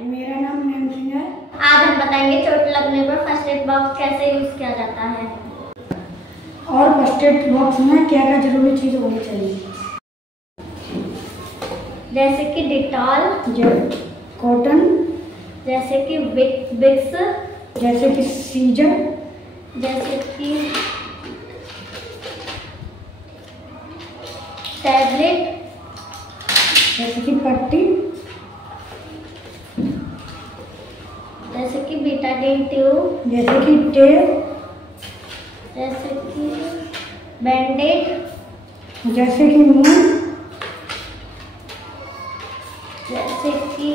मेरा नाम नेम सिंह है। आज हम बताएंगे चोट लगने पर फर्स्ट एड बॉक्स कैसे यूज किया जाता है और फर्स्ट एड बॉक्स में क्या क्या जरूरी चीज होनी चाहिए, जैसे कि डिटॉल, कॉटन, जैसे कि विक्स, जैसे कि सीजर, जैसे कि टैबलेट, जैसे कि पट्टी, जैसे कि बीटाडीन ट्यूब, जैसे कि टेप, जैसे कि बैंडेड, जैसे कि मूव, जैसे कि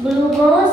ग्लूकोज,